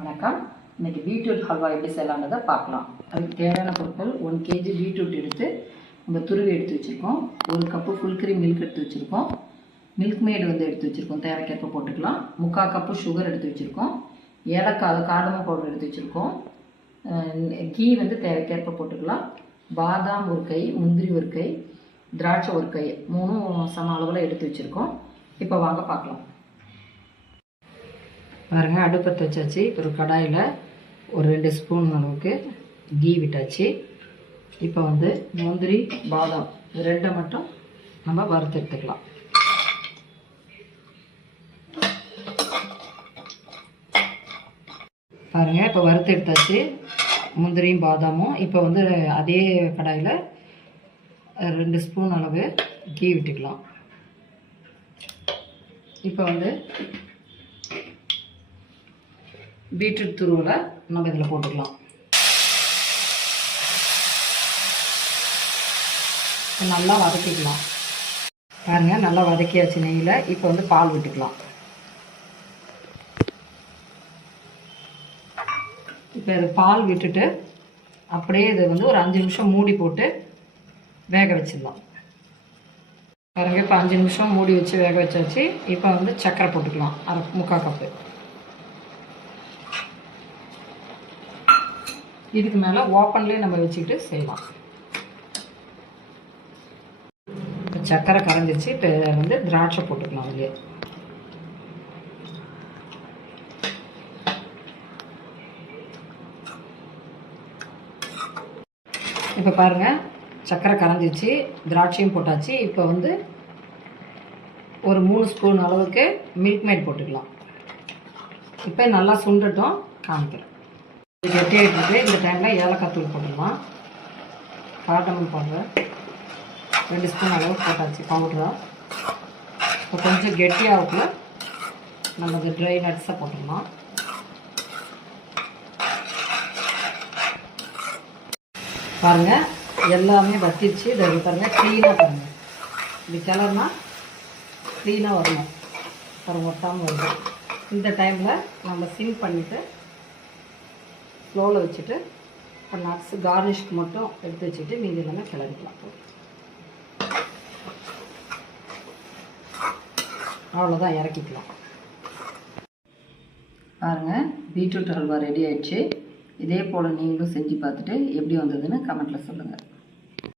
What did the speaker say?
வணக்கம். இன்றைக்கி பீட்ரூட் ஹல்வா எப்படி செய்யலான்றதை பார்க்கலாம். அதுக்கு தேவையான பொருட்கள் 1 kg பீட்ரூட் எடுத்து நம்ம துருவி எடுத்து வச்சுருக்கோம். 1 கப்பு ஃபுல் க்ரீம் மில்க் எடுத்து வச்சுருக்கோம். மில்க் மேடு எடுத்து வச்சுருக்கோம், தேவைக்கேற்ப போட்டுக்கலாம். 3/4 கப்பு சுகர் எடுத்து வச்சுருக்கோம். ஏலக்காய் கார்டமம் பவுடர் எடுத்து வச்சுருக்கோம். கீ தேவைக்கேற்ப போட்டுக்கலாம். பாதாம் 1 கை, முந்திரி 1 கை, திராட்சை 1 கை, 3 சம அளவில் எடுத்து வச்சுருக்கோம். இப்போ வாங்க பார்க்கலாம். பாருங்கள், அடுப்பத்தை வச்சாச்சு. இப்போ ஒரு கடாயில் ஒரு 2 ஸ்பூன் அளவுக்கு கீ விட்டாச்சு. இப்போ முந்திரி பாதாம் இது 2 மட்டும் நம்ம வறுத்து எடுத்துக்கலாம். பாருங்கள், இப்போ வறுத்து எடுத்தாச்சு முந்திரியும் பாதாமும். இப்போ அதே கடாயில் 2 ஸ்பூன் அளவு கீ விட்டுக்கலாம். இப்போ பீட்ரூட் துருவலை நம்ம இதில் போட்டுக்கலாம். நல்லா வதக்கிக்கலாம். பாருங்கள், நல்லா வதக்கியாச்சு நெய்யில். இப்போ பால் விட்டுக்கலாம். இப்போ இது பால் விட்டுட்டு அப்படியே இது ஒரு 5 நிமிஷம் மூடி போட்டு வேக வச்சிடலாம். பாருங்கள், இப்போ 5 நிமிஷம் மூடி வச்சு வேக வச்சாச்சு. இப்போ சர்க்கரை போட்டுக்கலாம், 3/4 கப்பு. இதுக்கு மேலே ஓப்பன்லேயே நம்ம வச்சுக்கிட்டு செய்யலாம். இப்போ சர்க்கரை கரைஞ்சிருச்சு. இப்போ திராட்சை போட்டுக்கலாம் அதுலேயே. இப்போ பாருங்கள், சர்க்கரை கரைஞ்சிருச்சு, திராட்சையும் போட்டாச்சு. இப்போ ஒரு 3 ஸ்பூன் அளவுக்கு மில்க் மேட் போட்டுக்கலாம். இப்போ நல்லா சுண்டட்டும், காமிக்கிறேன். கெட்டியாகிட்டு இந்த டைமில் ஏலக்காய் தூள் போட்டுடலாம். கார்டமம் பவுடர் 2 ஸ்பூன் அளவு போட்டாச்சு பவுடராக. இப்போ கொஞ்சம் கெட்டியாகக்குள்ள நம்ம இந்த ட்ரை நட்ஸை போட்டுடலாம். பாருங்கள், எல்லாமே வத்திடுச்சு. இதை பாருங்கள், க்ளீனாக பாருங்கள். இப்படி கிளறுனா க்ளீனாக வரணும். அப்புறம் ஒட்டாமல் வருது. இந்த டைமில் நம்ம சிம் பண்ணிவிட்டு ஸ்லோவில் வச்சுட்டு இப்போ நட்ஸு கார்னிஷ்க்கு மட்டும் எடுத்து வச்சுட்டு மீதி எல்லாமே கிளறிக்கலாம். அவ்வளோதான், இறக்கிக்கலாம். பாருங்கள், பீட்ரூட் ஹல்வா ரெடி ஆயிடுச்சு. இதே போல் நீங்களும் செஞ்சு பார்த்துட்டு எப்படி வந்ததுன்னு கமெண்ட்டில் சொல்லுங்கள்.